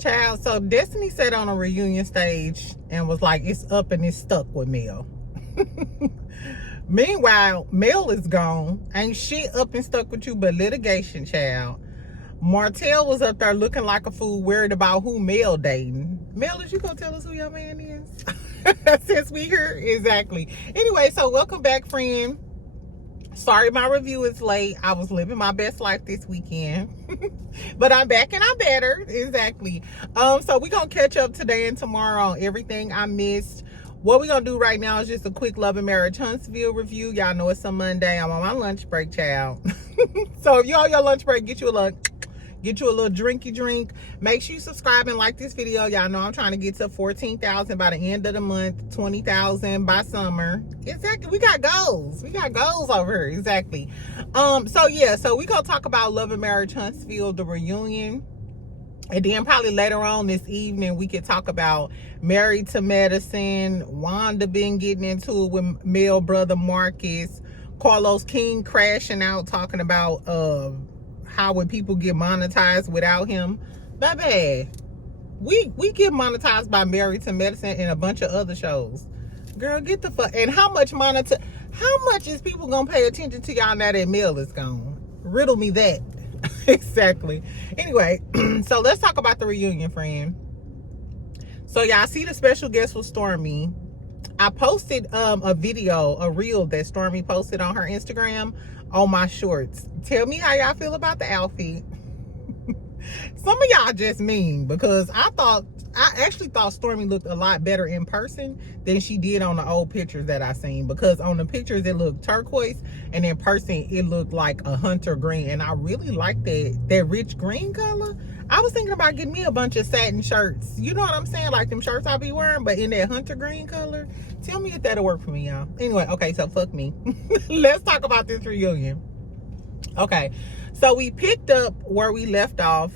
Child, so Destiny sat on a reunion stage and was like, it's up and it's stuck with Mel. Meanwhile, Mel is gone. Ain't shit up and stuck with you but litigation, child. Martel was up there looking like a fool, worried about who Mel dating. Mel, is you gonna tell us who your man is? Since we here, exactly. Anyway, so welcome back, friend. Sorry my review is late. I was living my best life this weekend. But I'm back and I'm better. Exactly. So we're gonna catch up today and tomorrow on everything I missed. What we're gonna do right now is just a quick Love and Marriage Huntsville review. Y'all know it's a Monday. I'm on my lunch break, child. So if you're on your lunch break, get you a little drinky drink. Make sure you subscribe and like this video. Y'all know I'm trying to get to 14,000 by the end of the month, 20,000 by summer. Exactly. We got goals. We got goals over here. Exactly. So yeah, so we gonna talk about Love and Marriage Huntsville, the reunion. And then probably later on this evening, we could talk about Married to Medicine, Wanda been getting into it with Mel brother Marquez, Carlos King crashing out talking about how would people get monetized without him. Baby, we get monetized by Married to Medicine and a bunch of other shows. Girl, get the fuck. And how much is people gonna pay attention to y'all now that Mel is gone? Riddle me that. Exactly. Anyway, so let's talk about the reunion, friend. So y'all see the special guest was Stormy. I posted a reel that Stormy posted on her Instagram on my shorts. Tell me how y'all feel about the outfit. Some of y'all just mean, because I actually thought Stormy looked a lot better in person than she did on the old pictures that I seen, because on the pictures it looked turquoise and in person it looked like a hunter green, and I really like that rich green color. I was thinking about getting me a bunch of satin shirts, you know what I'm saying, like them shirts I be wearing, but in that hunter green color. Tell me if that'll work for me, y'all. Anyway, okay, so fuck me. Let's talk about this reunion. Okay, so we picked up where we left off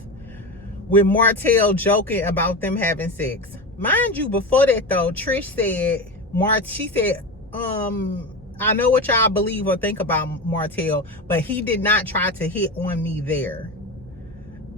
with Martel joking about them having sex. Mind you, before that though, Trish said, she said, I know what y'all believe or think about Martel, but he did not try to hit on me there.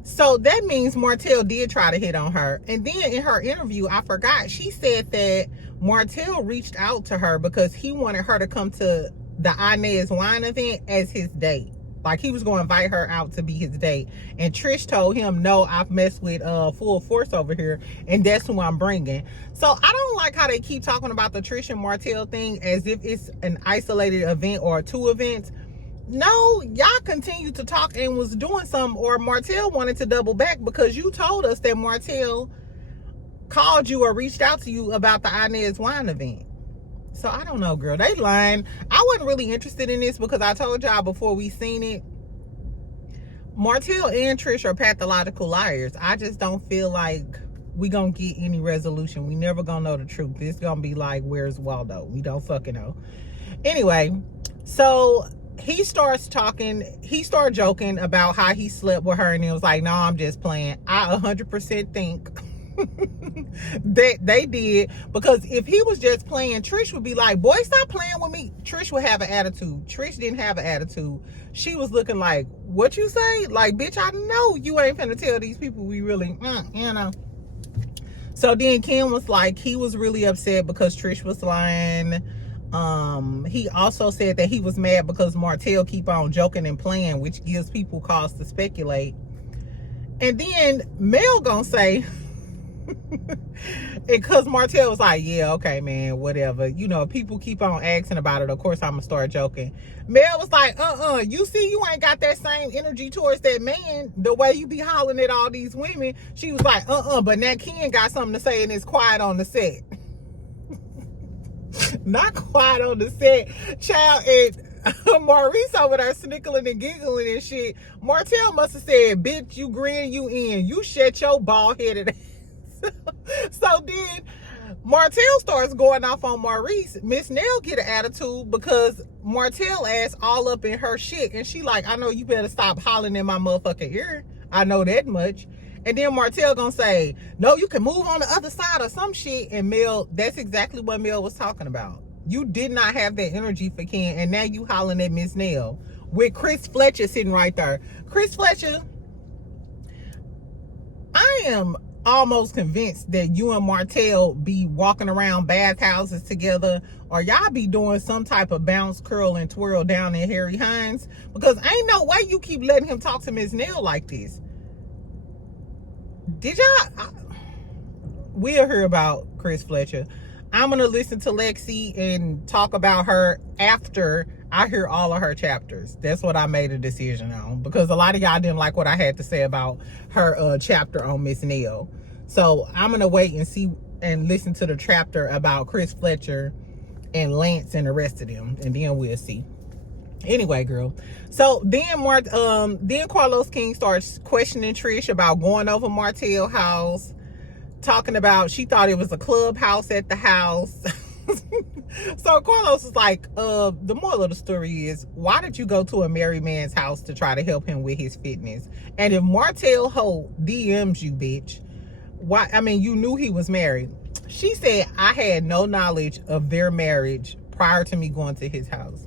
So that means Martel did try to hit on her. And then in her interview, I forgot, she said that Martel reached out to her because he wanted her to come to the Inez wine event as his date. Like he was going to invite her out to be his date. And Trish told him, no, I've messed with Full Force over here, and that's who I'm bringing. So I don't like how they keep talking about the Trish and Martel thing as if it's an isolated event or two events. No, y'all continue to talk and was doing something, or Martel wanted to double back because you told us that Martel called you or reached out to you about the Inez wine event. So I don't know, girl. They lying. I wasn't really interested in this because I told y'all before we seen it, Martel and Trish are pathological liars. I just don't feel like we gonna get any resolution. We never gonna know the truth. It's gonna be like, where's Waldo? We don't fucking know. Anyway, so he starts joking about how he slept with her, and he was like, no, I'm just playing. I 100% think that they did, because if he was just playing, Trish would be like, boy, stop playing with me. Trish would have an attitude. Trish didn't have an attitude. She was looking like, what you say? Like, bitch, I know you ain't finna tell these people we really, you know. So then Ken was like, he was really upset because Trish was lying. He also said that he was mad because Martel keep on joking and playing, which gives people cause to speculate. And then Mel gonna say, because Martel was like, yeah, okay, man, whatever. You know, people keep on asking about it. Of course, I'm gonna start joking. Mel was like, you see, you ain't got that same energy towards that man, the way you be hollering at all these women. She was like, but now Ken got something to say and it's quiet on the set. Not quiet on the set. Child, and Maurice over there snickling and giggling and shit. Martel must have said, bitch, you grin, you in. You shut your bald-headed ass. So then Martel starts going off on Maurice. Miss Nell get an attitude because Martel ass all up in her shit, and she like, I know you better stop hollering in my motherfucking ear. I know that much. And then Martel gonna say, no, you can move on the other side or some shit. And Mel, that's exactly what Mel was talking about. You did not have that energy for Ken, and now you hollering at Miss Nell with Chris Fletcher sitting right there. Chris Fletcher, I am almost convinced that you and Martel be walking around bathhouses together, or y'all be doing some type of bounce, curl, and twirl down in Harry Hines, because ain't no way you keep letting him talk to Miss Nell like this. Did y'all? We'll hear about Chris Fletcher. I'm gonna listen to Lexi and talk about her after I hear all of her chapters. That's what I made a decision on, because a lot of y'all didn't like what I had to say about her chapter on Miss Nell. So I'm gonna wait and see and listen to the chapter about Chris Fletcher and Lance and the rest of them, and then we'll see. Anyway, girl. So then Carlos King starts questioning Trish about going over Martel's house, talking about she thought it was a clubhouse at the house. So Carlos is like, the moral of the story is, why did you go to a married man's house to try to help him with his fitness? And if Martel Holt DMs you, bitch, why? I mean, you knew he was married. She said, I had no knowledge of their marriage prior to me going to his house.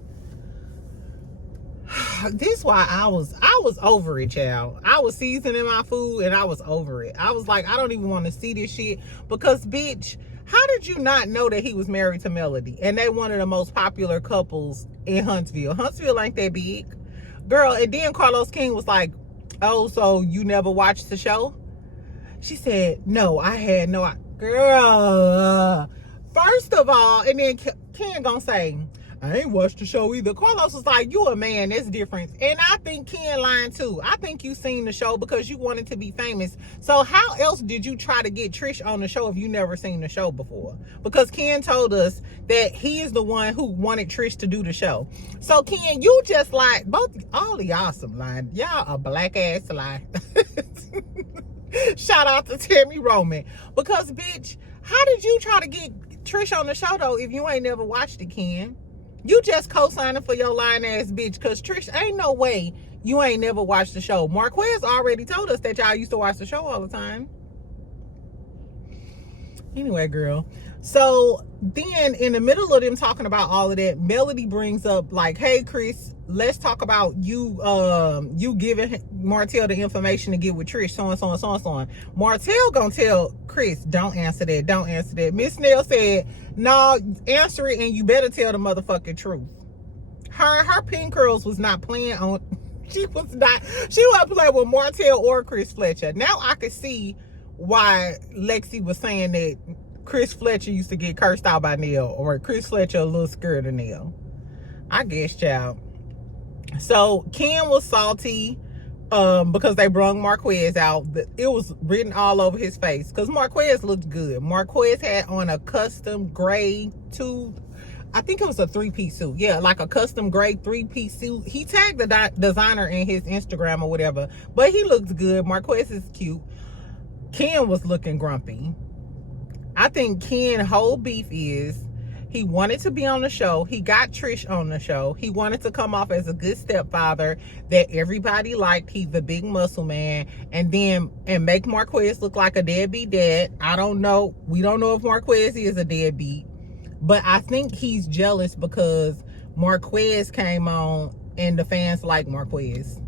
This why I was over it, child. I was seasoning my food and I was over it. I was like, I don't even want to see this shit, because bitch, how did you not know that he was married to Melody? And they one of the most popular couples in Huntsville. Huntsville ain't that big, girl. And then Carlos King was like, oh, so you never watched the show? She said, no, I had no. Girl, first of all, and then Ken gonna say, I ain't watched the show either. Carlos was like, you a man, that's different. And I think Ken lying too. I think you seen the show because you wanted to be famous. So how else did you try to get Trish on the show if you never seen the show before? Because Ken told us that he is the one who wanted Trish to do the show. So Ken, you just lied. All of y'all some lying. Y'all a black ass lie. Shout out to Tammy Roman. Because bitch, how did you try to get Trish on the show though if you ain't never watched it, Ken? You just co-signing for your lying ass bitch, because Trish, ain't no way you ain't never watched the show. Marquez already told us that y'all used to watch the show all the time. Anyway, girl. So then in the middle of them talking about all of that, Melody brings up like, hey Chris, let's talk about you giving Martel the information to get with Trish, so and so and so and so on. Martel gonna tell Chris, don't answer that, don't answer that. Miss Nell said, no, answer it, and you better tell the motherfucking truth. Her pin curls was not playing on, she wasn't playing with Martel or Chris Fletcher. Now I could see why Lexi was saying that Chris Fletcher used to get cursed out by Nell, or Chris Fletcher a little scared of Nell. I guess, child. So Ken was salty because they brung Marquez out. It was written all over his face because Marquez looked good. Marquez had on a custom gray I think it was a 3-piece suit. Yeah, like a custom gray 3-piece suit. He tagged the designer in his Instagram or whatever, but he looked good. Marquez is cute. Ken was looking grumpy. I think Ken's whole beef is he wanted to be on the show. He got Trish on the show. He wanted to come off as a good stepfather that everybody liked. He's the big muscle man. And make Marquez look like a deadbeat dad. I don't know. We don't know if Marquez is a deadbeat. But I think he's jealous because Marquez came on and the fans like Marquez.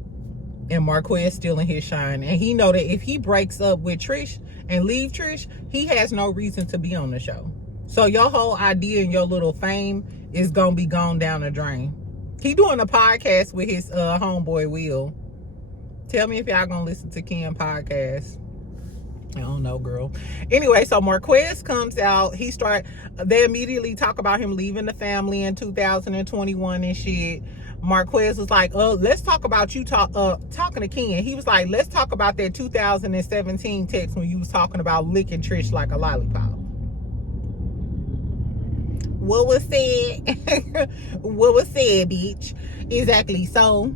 And Marquez still in his shine. And he know that if he breaks up with Trish and leave Trish, he has no reason to be on the show. So your whole idea and your little fame is going to be gone down the drain. He doing a podcast with his homeboy Will. Tell me if y'all going to listen to Ken podcast. I don't know, girl. Anyway, so Marquez comes out. They immediately talk about him leaving the family in 2021 and shit. Marquez was like, let's talk about you talking to Ken. He was like, let's talk about that 2017 text when you was talking about licking Trish like a lollipop. What was said? What was said, bitch? Exactly. So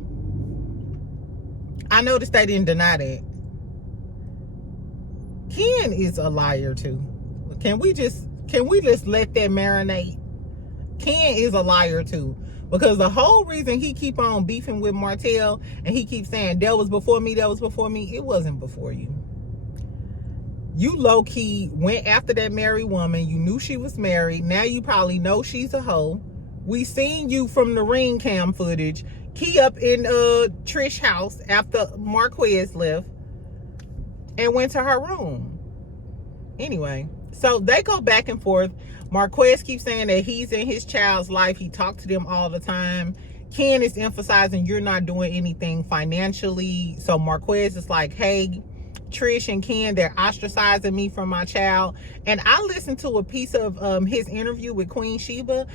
I noticed they didn't deny that. Ken is a liar too. Can we just let that marinate? Ken is a liar too. Because the whole reason he keep on beefing with Martel and he keeps saying, that was before me, it wasn't before you. You low-key went after that married woman. You knew she was married. Now you probably know she's a hoe. We seen you from the ring cam footage. Key up in Trish's house after Marquez left and went to her room. Anyway, so they go back and forth. Marquez keeps saying that he's in his child's life. He talks to them all the time. Ken is emphasizing you're not doing anything financially. So Marquez is like, hey, Trish and Ken, they're ostracizing me from my child. And I listened to a piece of his interview with Queen Sheba,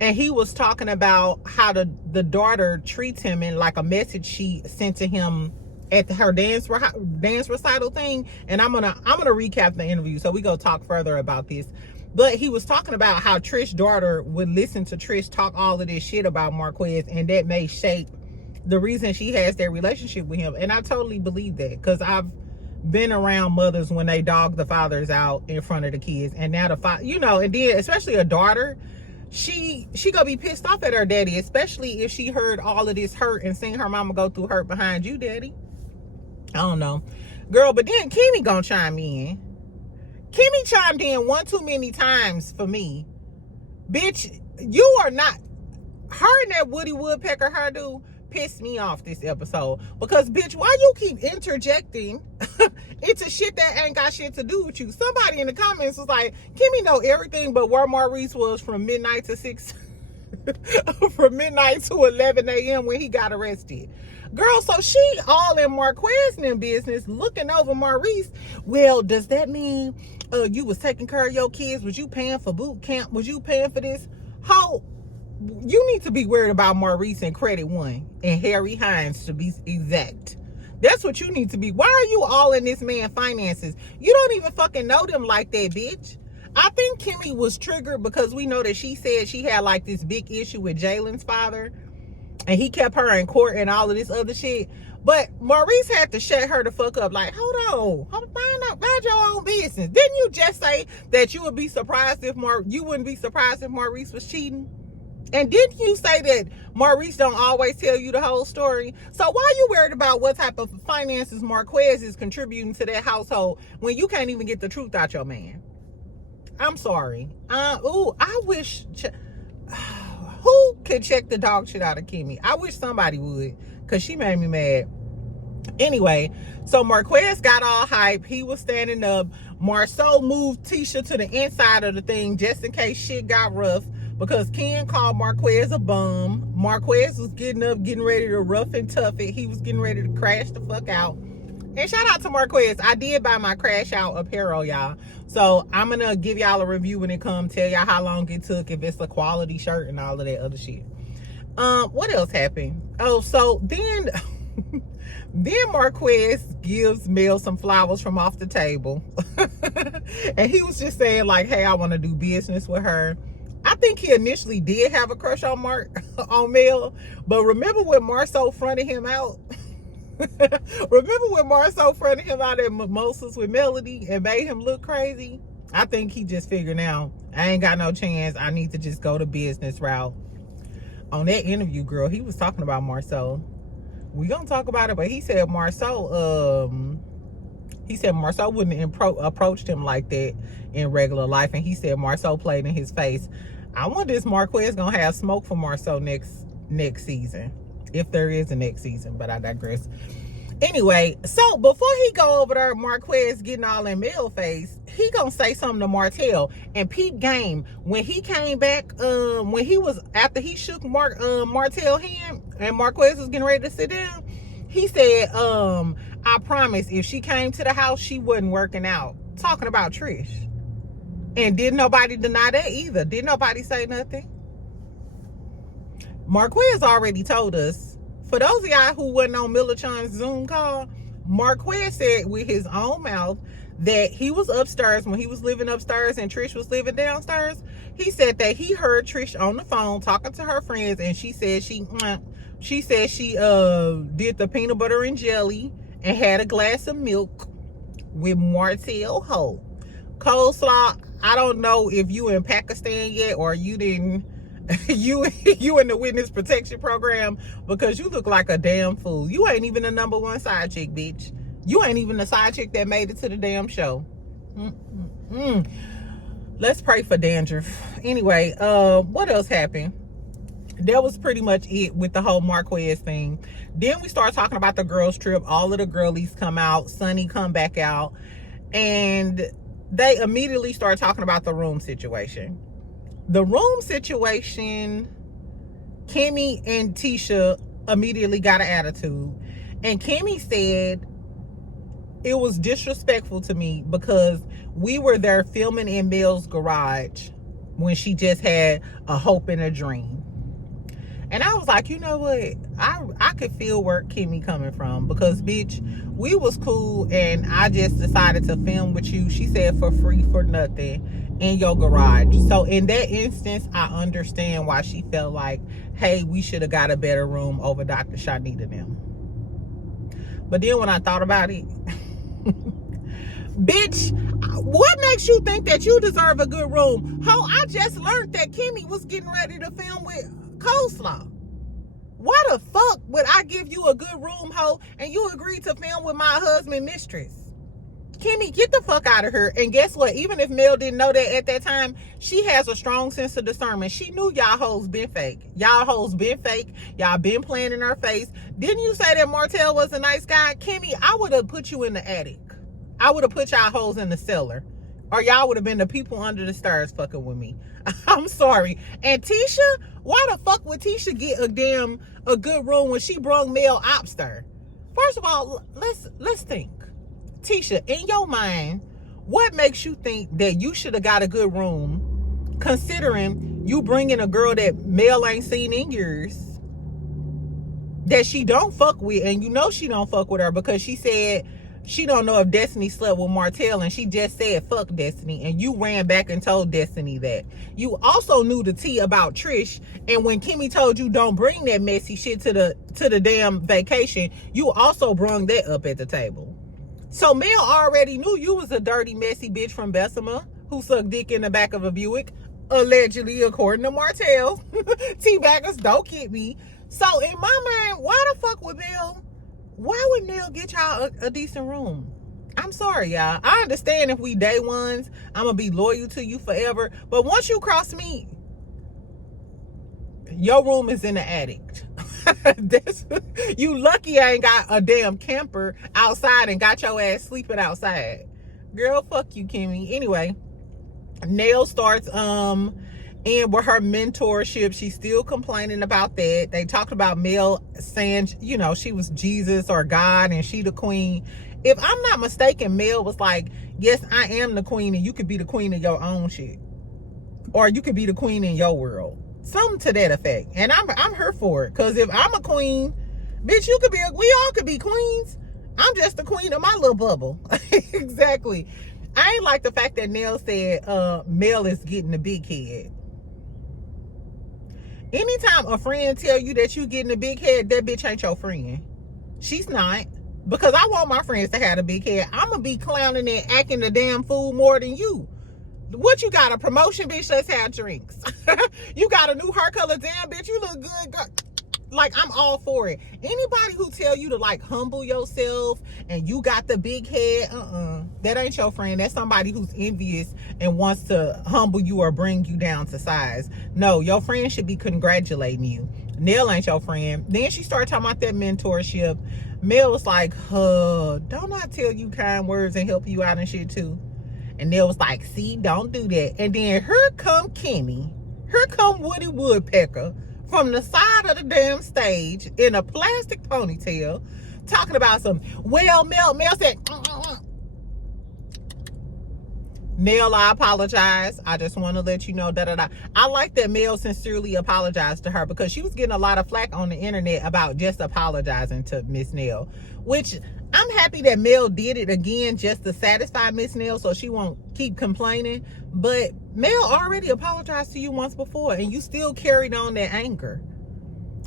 and he was talking about how the daughter treats him, and like a message she sent to him at her dance recital thing. And I'm gonna recap the interview, so we go talk further about this. But he was talking about how Trish's daughter would listen to Trish talk all of this shit about Marquez, and that may shape the reason she has that relationship with him. And I totally believe that, because I've been around mothers when they dog the fathers out in front of the kids, and now the father, you know, and then especially a daughter, she gonna be pissed off at her daddy, especially if she heard all of this hurt and seen her mama go through hurt behind you, daddy. I don't know, girl. But then Kimmy gonna chime in. Kimmy chimed in one too many times for me. Bitch, you are not, her and that Woody Woodpecker hairdo pissed me off this episode. Because, bitch, why you keep interjecting into shit that ain't got shit to do with you? Somebody in the comments was like, Kimmy know everything but where Maurice was from midnight to 6 from midnight to 11 a.m. when he got arrested. Girl, so she all in Marquez and them business, looking over Maurice. Well, does that mean you was taking care of your kids? Was you paying for boot camp? Was you paying for this? How? You need to be worried about Maurice and Credit One and Harry Hines, to be exact. That's what you need to be. Why are you all in this man's finances? You don't even fucking know them like that, bitch. I think Kimmy was triggered because we know that she said she had like this big issue with Jalen's father, and he kept her in court and all of this other shit. But Maurice had to shut her the fuck up. Like, hold on, mind your own business. Didn't you just say that you would be surprised if you wouldn't be surprised if Maurice was cheating? And didn't you say that Maurice don't always tell you the whole story? So why are you worried about what type of finances Marquez is contributing to that household when you can't even get the truth out your man? I'm sorry. I wish... who could check the dog shit out of Kimmy? I wish somebody would, because she made me mad. Anyway, so Marquez got all hype. He was standing up. Marceau moved Tisha to the inside of the thing just in case shit got rough, because Ken called Marquez a bum. Marquez was getting up, getting ready to rough and tough it. He was getting ready to crash the fuck out. And shout out to Marquez. I did buy my crash out apparel, y'all. So I'm going to give y'all a review when it comes. Tell y'all how long it took, if it's a quality shirt and all of that other shit. What else happened? Oh, so then... Then Marquez gives Mel some flowers from off the table. And he was just saying like, hey, I want to do business with her. I think he initially did have a crush on Mel. But remember when Marceau fronted him out? Remember when Marceau fronted him out at Mimosas with Melody and made him look crazy? I think he just figured out, I ain't got no chance. I need to just go the business route. On that interview, girl, he was talking about Marceau. We gonna talk about it, but he said Marceau wouldn't approached him like that in regular life, and he said Marceau played in his face. I wonder if Marquez gonna have smoke for Marceau next season, if there is a next season, but I digress. Anyway, so before he go over there, Marquez getting all in Mel face, he gonna say something to Martel. And peep game, when he came back, after he shook Martel hand and Marquez was getting ready to sit down, he said, I promise if she came to the house, she wasn't working out. Talking about Trish. And didn't nobody deny that either. Didn't nobody say nothing. Marquez already told us. For those of y'all who wasn't on Millichan's Zoom call, Marquez said with his own mouth that he was upstairs when he was living upstairs and Trish was living downstairs. He said that he heard Trish on the phone talking to her friends, and she said she did the peanut butter and jelly and had a glass of milk with Martel Holt. Coleslaw, I don't know if you in Pakistan yet or you didn't. you in the witness protection program, because you look like a damn fool. You ain't even the #1 side chick, bitch. You ain't even the side chick that made it to the damn show. Let's pray for dandruff. Anyway, what else happened? That was pretty much it with the whole Marquez thing. Then we start talking about the girls trip. All of the girlies come out. Sunny come back out. And they immediately start talking about the room situation. The room situation, Kimmy and Tisha immediately got an attitude. And Kimmy said it was disrespectful to me because we were there filming in Mel's garage when she just had a hope and a dream. And I was like, you know what? I could feel where Kimmy coming from, because bitch, we was cool and I just decided to film with you, she said, for free, for nothing, in your garage. So in that instance, I understand why she felt like, hey, we should have got a better room over Dr. Shanita and them. But then when I thought about it, bitch, what makes you think that you deserve a good room? Ho, I just learned that Kimmy was getting ready to film with Coleslaw. Why the fuck would I give you a good room, ho, and you agreed to film with my husband, mistress? Kimmy, get the fuck out of here. And guess what? Even if Mel didn't know that at that time, she has a strong sense of discernment. She knew y'all hoes been fake. Y'all hoes been fake. Y'all been playing in her face. Didn't you say that Martel was a nice guy? Kimmy, I would have put you in the attic. I would have put y'all hoes in the cellar. Or y'all would have been the people under the stairs fucking with me. I'm sorry. And Tisha, why the fuck would Tisha get a good room when she brung Mel upstairs? First of all, let's think. Tisha, in your mind, what makes you think that you should have got a good room, considering you bringing a girl that Mel ain't seen in years, that she don't fuck with, and you know she don't fuck with her because she said she don't know if Destiny slept with Martel, and she just said fuck Destiny, and you ran back and told Destiny that. You also knew the tea about Trish, and when Kimmy told you don't bring that messy shit to the damn vacation, you also brung that up at the table. So Mel already knew you was a dirty, messy bitch from Bessemer who sucked dick in the back of a Buick, allegedly, according to Martel. Teabaggers, don't get me. So in my mind, why the fuck would Mel get y'all a decent room? I'm sorry, y'all. I understand if we day ones, I'm gonna be loyal to you forever. But once you cross me, your room is in the attic. You lucky I ain't got a damn camper outside and got your ass sleeping outside. Girl, fuck you, Kimmy. Anyway, Nell starts in with her mentorship. She's still complaining about that. They talked about Mel saying, you know, she was Jesus or God and she the queen. If I'm not mistaken, Mel was like, yes, I am the queen and you could be the queen of your own shit. Or you could be the queen in your world. Something to that effect. And I'm here for it. Because if I'm a queen, bitch, you could be we all could be queens. I'm just the queen of my little bubble. Exactly. I ain't like the fact that Nell said Mel is getting the big head. Anytime a friend tell you that you getting a big head, that bitch ain't your friend. She's not. Because I want my friends to have a big head. I'm going to be clowning and acting the damn fool more than you. What you got, a promotion, bitch? Let's have drinks. You got a new hair color, damn, bitch, you look good, girl. Like, I'm all for it. Anybody who tell you to, like, humble yourself and you got the big head, that ain't your friend. That's somebody who's envious and wants to humble you or bring you down to size. No, your friend should be congratulating you. Nell ain't your friend. Then she started talking about that mentorship. Mel was like, don't I tell you kind words and help you out and shit too? And Nell was like, see, don't do that. And then here come Kimmy. Here come Woody Woodpecker from the side of the damn stage in a plastic ponytail talking about some, well, Mel said, Mel, I apologize. I just want to let you know, I like that Mel sincerely apologized to her because she was getting a lot of flack on the internet about just apologizing to Miss Nell, which I'm happy that Mel did it again just to satisfy Miss Nell so she won't keep complaining. But Mel already apologized to you once before and you still carried on that anger.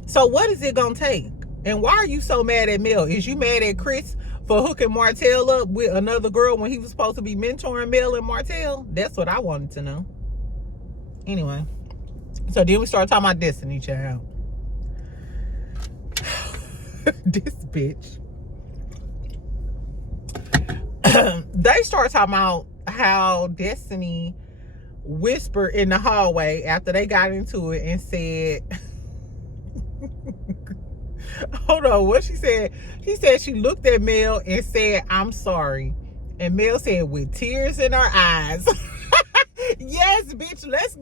So what is it going to take? And why are you so mad at Mel? Is you mad at Chris for hooking Martel up with another girl when he was supposed to be mentoring Mel and Martel? That's what I wanted to know. Anyway, so then we started talking about Destiny, child. This bitch. They start talking about how Destiny whispered in the hallway after they got into it and said, hold on, what she said? She said she looked at Mel and said, I'm sorry. And Mel said, with tears in her eyes. Yes, bitch, let's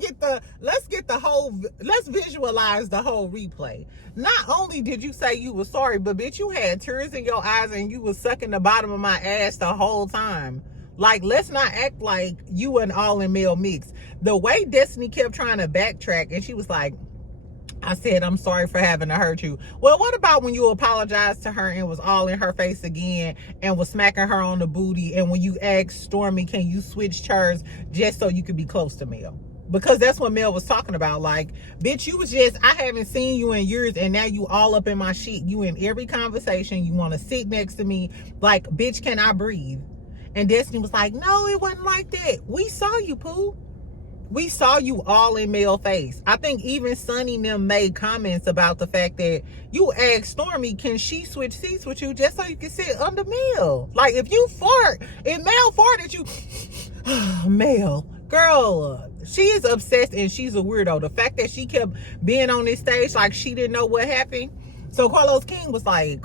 visualize the whole replay. Not only did you say you were sorry, but bitch, you had tears in your eyes and you was sucking the bottom of my ass the whole time. Like, let's not act like you and all in Mel mix. The way Destiny kept trying to backtrack, and she was like, I said, I'm sorry for having to hurt you. Well, what about when you apologized to her and was all in her face again and was smacking her on the booty? And when you asked Stormy, can you switch chairs just so you could be close to Mel? Because that's what Mel was talking about. Like, bitch, you was just, I haven't seen you in years and now you all up in my shit. You in every conversation. You want to sit next to me. Like, bitch, can I breathe? And Destiny was like, no, it wasn't like that. We saw you, Pooh. We saw you all in Mel face. I think even Sonny and them made comments about the fact that you asked Stormy, can she switch seats with you just so you can sit under Mel? Like, if you fart, if Mel farted, you, Mel, girl, she is obsessed and she's a weirdo. The fact that she kept being on this stage like she didn't know what happened. So Carlos King was like,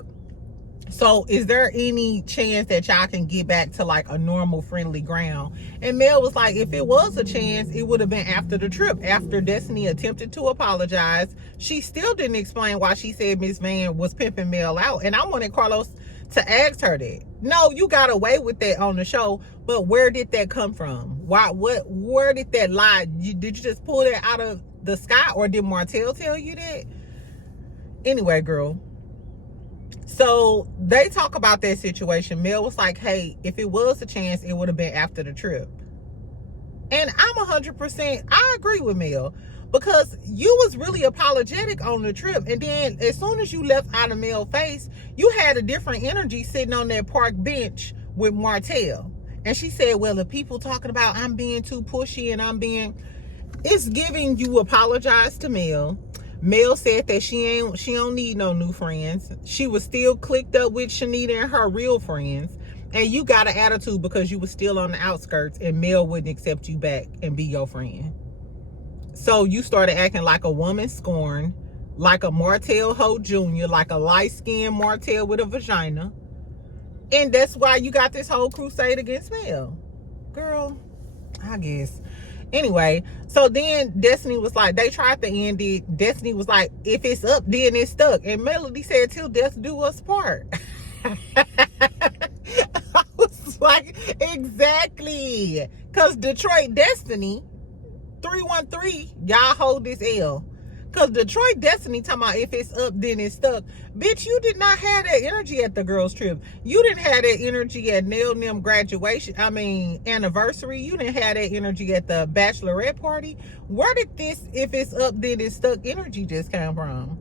so is there any chance that y'all can get back to like a normal friendly ground? And Mel was like, if it was a chance, it would have been after the trip. After Destiny attempted to apologize, she still didn't explain why she said Miss Van was pimping Mel out. And I wanted Carlos to ask her that. No, you got away with that on the show, but where did that come from? Where did that lie? Did you just pull that out of the sky, or did Martel tell you that? Anyway, girl. So they talk about that situation. Mel was like, hey, if it was a chance, it would have been after the trip. And I'm 100%, I agree with Mel, because you was really apologetic on the trip. And then as soon as you left out of Mel's face, you had a different energy sitting on that park bench with Martel. And she said, well, if people talking about I'm being too pushy and it's giving you apologize to Mel. Mel said that she don't need no new friends. She was still clicked up with Shanita and her real friends. And you got an attitude because you was still on the outskirts and Mel wouldn't accept you back and be your friend. So you started acting like a woman scorned, like a Martel Ho Jr., like a light-skinned Martel with a vagina. And that's why you got this whole crusade against Mel. Girl, I guess. Anyway, so then Destiny was like, they tried to end it. Destiny was like, if it's up, then it's stuck. And Melody said, till death do us part. I was like, exactly. Because Detroit Destiny, 313, y'all hold this L. Because Detroit Destiny talking about if it's up, then it's stuck. Bitch, you did not have that energy at the girls' trip. You didn't have that energy at Nell Nim graduation, anniversary. You didn't have that energy at the bachelorette party. Where did this if it's up, then it's stuck energy just come from?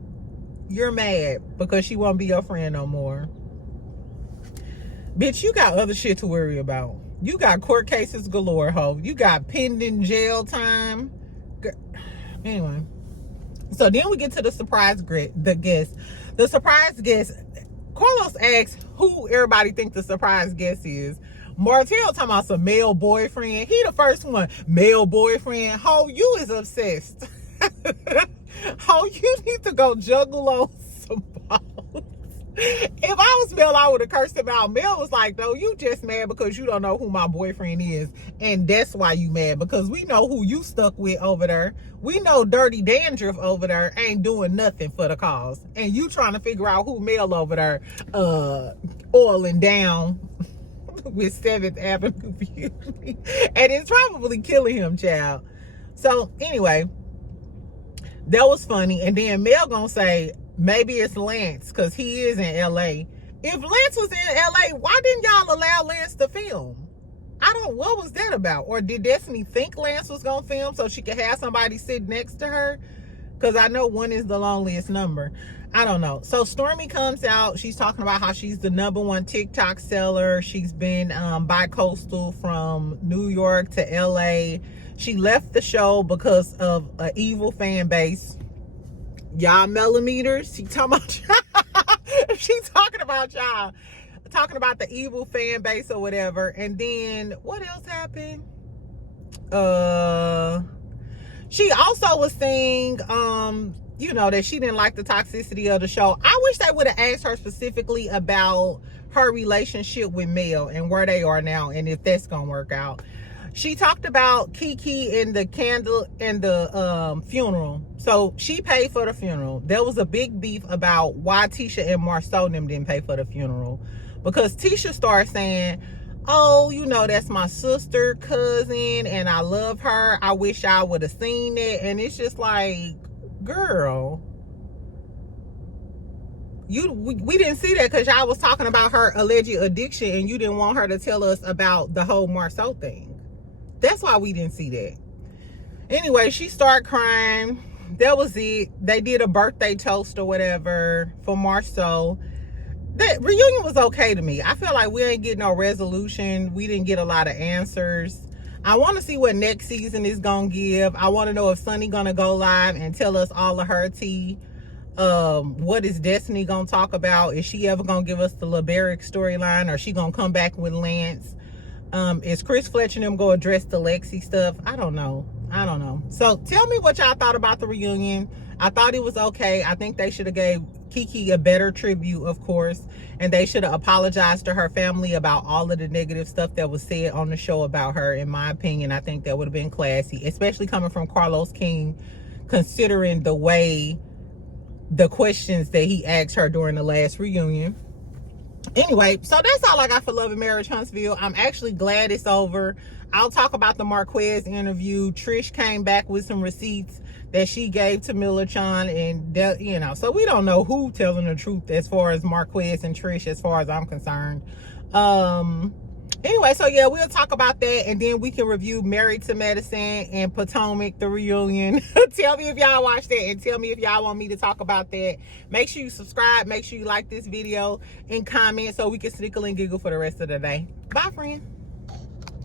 You're mad because she won't be your friend no more. Bitch, you got other shit to worry about. You got court cases galore, ho. You got pending jail time. Anyway. So then we get to the surprise guest. The surprise guest, Carlos asks who everybody think the surprise guest is. Martel talking about some male boyfriend. He the first one. Male boyfriend. Ho, you is obsessed. Ho, you need to go juggle on some balls. If I was Mel, I would have cursed him out. Mel was like, no, you just mad because you don't know who my boyfriend is. And that's why you mad, because we know who you stuck with over there. We know Dirty Dandruff over there ain't doing nothing for the cause. And you trying to figure out who Mel over there oiling down with 7th Avenue Beauty. And it's probably killing him, child. So anyway, that was funny. And then Mel gonna say, maybe it's Lance because he is in LA. If Lance was in LA, why didn't y'all allow Lance to film? What was that about? Or did Destiny think Lance was gonna film so she could have somebody sit next to her? Because I know one is the loneliest number. I don't know. So Stormy comes out. She's talking about how she's the #1 TikTok seller. She's been bi-coastal from New York to LA. She left the show because of an evil fan base. Y'all millimeters. She talking about y'all. Talking about the evil fan base or whatever. And then what else happened? She also was saying that she didn't like the toxicity of the show. I wish they would have asked her specifically about her relationship with Mel and where they are now, and if that's gonna work out. She talked about Kiki and the candle and the funeral. So she paid for the funeral. There was a big beef about why Tisha and Marceau and them didn't pay for the funeral, because Tisha started saying, oh, you know, that's my sister, cousin, and I love her. I wish I would have seen it. And it's just like, girl, we didn't see that because y'all was talking about her alleged addiction, and you didn't want her to tell us about the whole Marceau thing. That's why we didn't see that. Anyway, she started crying. That was it. They did a birthday toast or whatever for Marceau. That reunion was okay to me. I feel like we ain't getting no resolution. We didn't get a lot of answers. I want to see what next season is gonna give. I want to know if Sunny gonna go live and tell us all of her tea. What is Destiny gonna talk about? Is she ever gonna give us the LeBerick storyline, or is she gonna come back with Lance? Is Chris Fletcher and them go address the Lexi stuff? I don't know. So tell me what y'all thought about the reunion. I thought it was okay. I think they should have gave Kiki a better tribute, of course, and they should have apologized to her family about all of the negative stuff that was said on the show about her. In my opinion, I think that would have been classy, especially coming from Carlos King, considering the way the questions that he asked her during the last reunion. Anyway, so that's all I got for Love and Marriage Huntsville. I'm actually glad it's over. I'll talk about the Marquez interview. Trish came back with some receipts that she gave to Miller Chan, and you know, so we don't know who telling the truth as far as Marquez and Trish, as far as I'm concerned. Anyway, so yeah, we'll talk about that, and then we can review Married to Medicine and Potomac, the reunion. Tell me if y'all watched that, and tell me if y'all want me to talk about that. Make sure you subscribe, make sure you like this video, and comment so we can snickle and giggle for the rest of the day. Bye, friend.